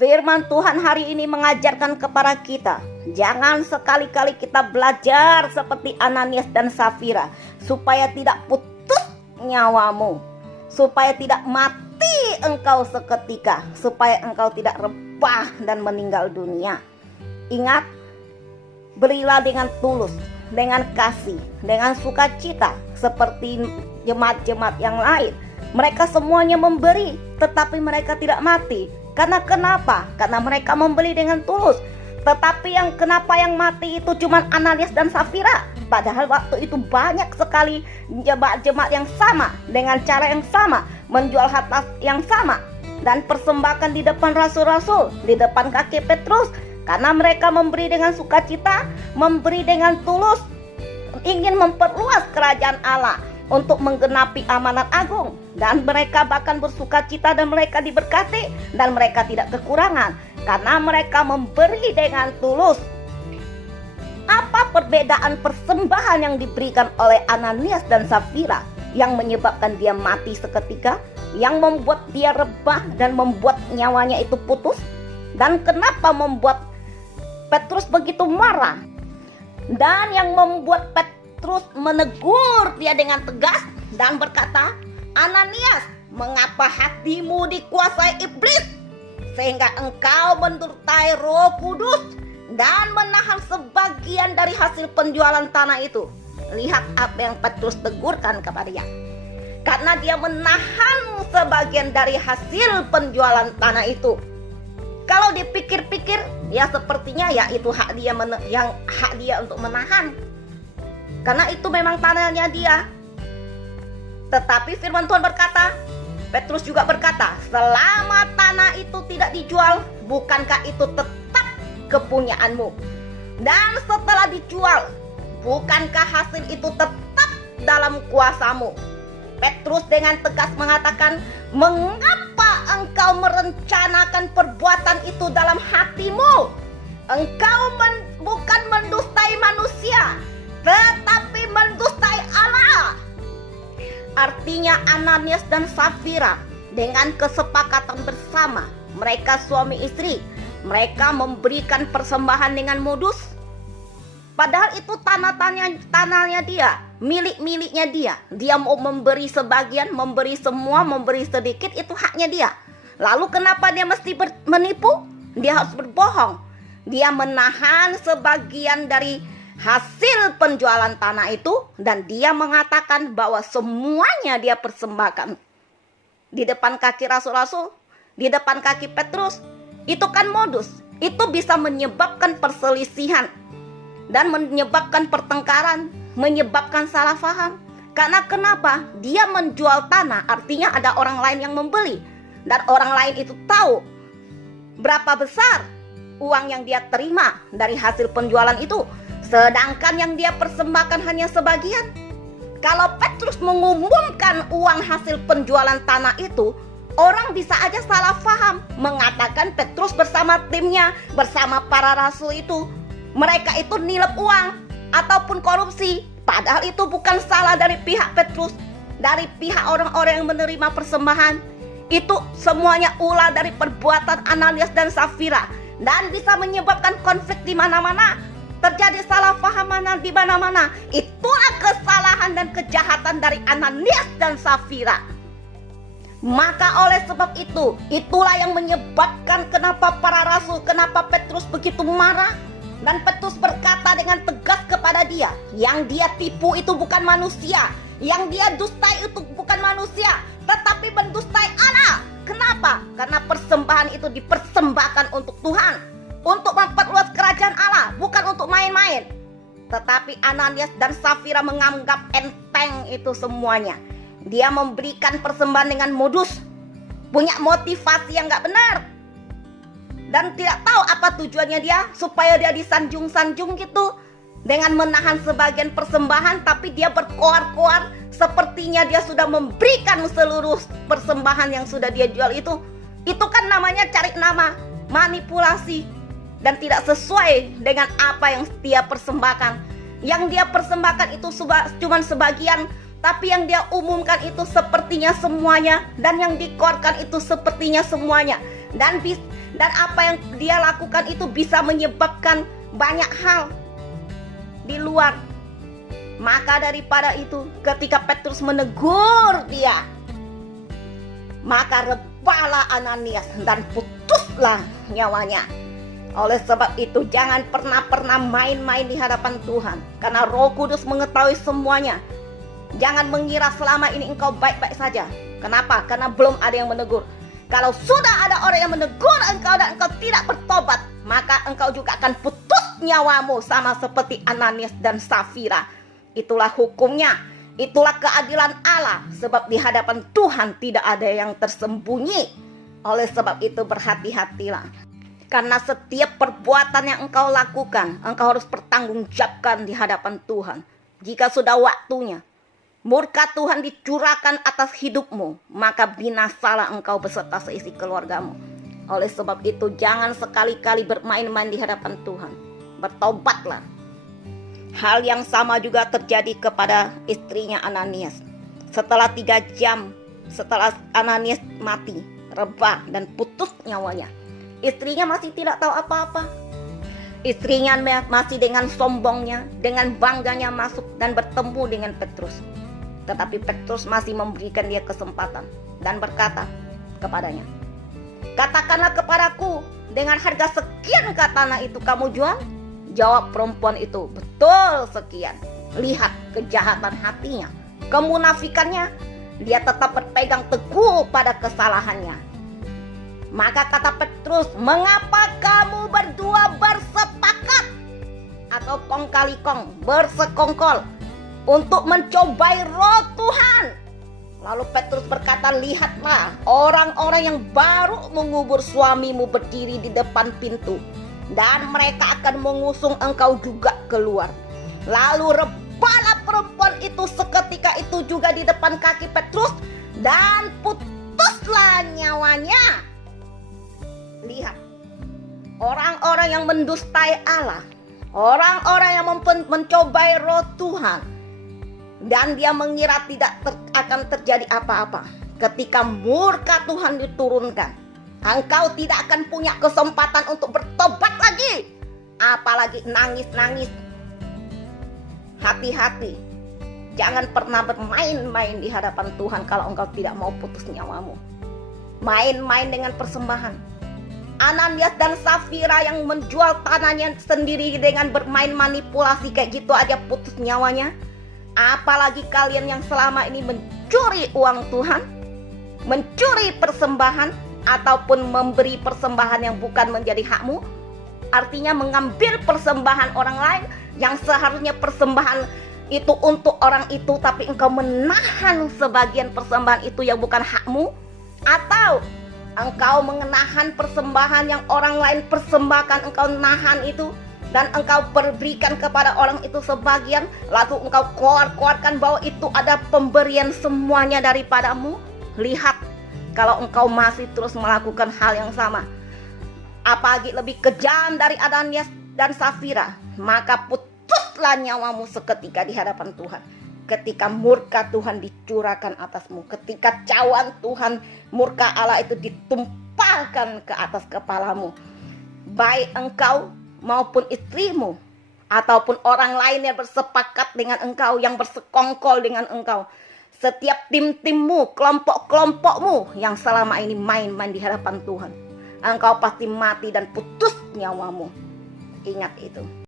Firman Tuhan hari ini mengajarkan kepada kita, jangan sekali-kali kita belajar seperti Ananias dan Safira, supaya tidak putus nyawamu, supaya tidak mati engkau seketika, supaya engkau tidak rebah dan meninggal dunia. Ingat, berilah dengan tulus, dengan kasih, dengan sukacita, seperti jemaat-jemaat yang lain. Mereka semuanya memberi, tetapi mereka tidak mati. Karena kenapa? Karena mereka membeli dengan tulus. Tetapi kenapa yang mati itu cuma Ananias dan Safira? Padahal waktu itu banyak sekali jemaat-jemaat yang sama, dengan cara yang sama, menjual harta yang sama, dan persembahkan di depan rasul-rasul, di depan kaki Petrus. Karena mereka memberi dengan sukacita, memberi dengan tulus, ingin memperluas kerajaan Allah untuk menggenapi amanat agung. Dan mereka bahkan bersukacita dan mereka diberkati, dan mereka tidak kekurangan karena mereka memberi dengan tulus. Apa perbedaan persembahan yang diberikan oleh Ananias dan Safira yang menyebabkan dia mati seketika, yang membuat dia rebah dan membuat nyawanya itu putus? Dan kenapa membuat Petrus begitu marah? Dan yang membuat Petrus menegur dia dengan tegas dan berkata, Ananias, mengapa hatimu dikuasai iblis, sehingga engkau mendurtai Roh Kudus dan menahan sebagian dari hasil penjualan tanah itu? Lihat apa yang Petrus tegurkan kepada dia. Karena dia menahan sebagian dari hasil penjualan tanah itu. Kalau dipikir-pikir, ya sepertinya ya itu hak dia hak dia untuk menahan. Karena itu memang tanahnya dia. Tetapi firman Tuhan berkata, Petrus juga berkata, selama tanah itu tidak dijual, bukankah itu tetap kepunyaanmu? Dan setelah dijual, bukankah hasil itu tetap dalam kuasamu? Petrus dengan tegas mengatakan, mengapa engkau merencanakan perbuatan itu dalam hatimu? Engkau bukan mendustai manusia, tetapi mendustai Allah. Artinya Ananias dan Safira dengan kesepakatan bersama, mereka suami istri, mereka memberikan persembahan dengan modus. Padahal itu tanahnya dia, miliknya dia. Dia mau memberi sebagian, memberi semua, memberi sedikit, itu haknya dia. Lalu kenapa dia mesti menipu? Dia harus berbohong. Dia menahan sebagian dari hasil penjualan tanah itu, dan dia mengatakan bahwa semuanya dia persembahkan di depan kaki rasul-rasul, di depan kaki Petrus. Itu kan modus. Itu bisa menyebabkan perselisihan dan menyebabkan pertengkaran, menyebabkan salah faham. Karena kenapa? Dia menjual tanah, artinya ada orang lain yang membeli, dan orang lain itu tahu berapa besar uang yang dia terima dari hasil penjualan itu. Sedangkan yang dia persembahkan hanya sebagian. Kalau Petrus mengumumkan uang hasil penjualan tanah itu, orang bisa aja salah paham, mengatakan Petrus bersama timnya, bersama para rasul itu, mereka itu nilep uang ataupun korupsi. Padahal itu bukan salah dari pihak Petrus, dari pihak orang-orang yang menerima persembahan. Itu semuanya ulah dari perbuatan Ananias dan Safira, dan bisa menyebabkan konflik di mana-mana. Terjadi salah pahaman di mana-mana. Itulah kesalahan dan kejahatan dari Ananias dan Safira. Maka oleh sebab itu, itulah yang menyebabkan kenapa para rasul, kenapa Petrus begitu marah. Dan Petrus berkata dengan tegas kepada dia, yang dia tipu itu bukan manusia, yang dia dustai itu bukan manusia, tetapi mendustai Allah. Kenapa? Karena persembahan itu dipersembahkan untuk Tuhan, untuk memperluas kerajaan Allah, bukan untuk main-main. Tetapi Ananias dan Safira menganggap enteng itu semuanya. Dia memberikan persembahan dengan modus, punya motivasi yang gak benar, dan tidak tahu apa tujuannya dia, supaya dia disanjung-sanjung gitu, dengan menahan sebagian persembahan. Tapi dia berkoar-koar, sepertinya dia sudah memberikan seluruh persembahan yang sudah dia jual itu. Itu kan namanya cari nama, manipulasi, dan tidak sesuai dengan apa yang dia persembahkan. Yang dia persembahkan itu cuma sebagian, tapi yang dia umumkan itu sepertinya semuanya, dan yang dikeluarkan itu sepertinya semuanya. Dan apa yang dia lakukan itu bisa menyebabkan banyak hal di luar. Maka daripada itu, ketika Petrus menegur dia, maka rebalah Ananias dan putuslah nyawanya. Oleh sebab itu, jangan pernah main-main di hadapan Tuhan, karena Roh Kudus mengetahui semuanya. Jangan mengira selama ini engkau baik-baik saja. Kenapa? Karena belum ada yang menegur. Kalau sudah ada orang yang menegur engkau dan engkau tidak bertobat, maka engkau juga akan putus nyawamu, sama seperti Ananias dan Safira. Itulah hukumnya, itulah keadilan Allah. Sebab di hadapan Tuhan tidak ada yang tersembunyi. Oleh sebab itu berhati-hatilah. Karena setiap perbuatan yang engkau lakukan, engkau harus bertanggungjawabkan di hadapan Tuhan. Jika sudah waktunya murka Tuhan dicurahkan atas hidupmu, maka binasalah engkau beserta seisi keluargamu. Oleh sebab itu jangan sekali-kali bermain-main di hadapan Tuhan. Bertobatlah. Hal yang sama juga terjadi kepada istrinya Ananias. Setelah 3 jam setelah Ananias mati, rebah dan putus nyawanya, istrinya masih tidak tahu apa-apa. Istrinya masih dengan sombongnya, dengan bangganya masuk dan bertemu dengan Petrus. Tetapi Petrus masih memberikan dia kesempatan dan berkata kepadanya, "Katakanlah kepadaku, dengan harga sekian kah tanah itu kamu jual?" Jawab perempuan itu, "Betul sekian." Lihat kejahatan hatinya, kemunafikannya. Dia tetap berpegang teguh pada kesalahannya. Maka kata Petrus, "Mengapa kamu berdua bersepakat atau kong kali kong bersekongkol untuk mencobai Roh Tuhan?" Lalu Petrus berkata, "Lihatlah, orang-orang yang baru mengubur suamimu berdiri di depan pintu, dan mereka akan mengusung engkau juga keluar." Lalu rebalah perempuan itu seketika itu juga di depan kaki Petrus, dan putuslah nyawanya. Lihat, orang-orang yang mendustai Allah, orang-orang yang mencobai Roh Tuhan, dan dia mengira tidak akan terjadi apa-apa. Ketika murka Tuhan diturunkan, engkau tidak akan punya kesempatan untuk bertobat lagi, apalagi nangis-nangis. Hati-hati, jangan pernah bermain-main di hadapan Tuhan kalau engkau tidak mau putus nyawamu. Main-main dengan persembahan. Ananias dan Safira yang menjual tanahnya sendiri dengan bermain manipulasi kayak gitu aja putus nyawanya. Apalagi kalian yang selama ini mencuri uang Tuhan, mencuri persembahan, ataupun memberi persembahan yang bukan menjadi hakmu. Artinya mengambil persembahan orang lain yang seharusnya persembahan itu untuk orang itu, tapi engkau menahan sebagian persembahan itu yang bukan hakmu. Atau engkau mengenahan persembahan yang orang lain persembahkan, engkau nahan itu dan engkau berikan kepada orang itu sebagian, lalu engkau keluarkan bahwa itu ada pemberian semuanya daripadamu. Lihat, kalau engkau masih terus melakukan hal yang sama, apalagi lebih kejam dari Ananias dan Safira, maka putuslah nyawamu seketika di hadapan Tuhan. Ketika murka Tuhan dicurahkan atasmu, ketika cawan Tuhan, murka Allah itu ditumpahkan ke atas kepalamu, baik engkau maupun istrimu, ataupun orang lain yang bersepakat dengan engkau, yang bersekongkol dengan engkau, setiap tim-timmu, kelompok-kelompokmu yang selama ini main-main di hadapan Tuhan, engkau pasti mati dan putus nyawamu. Ingat itu.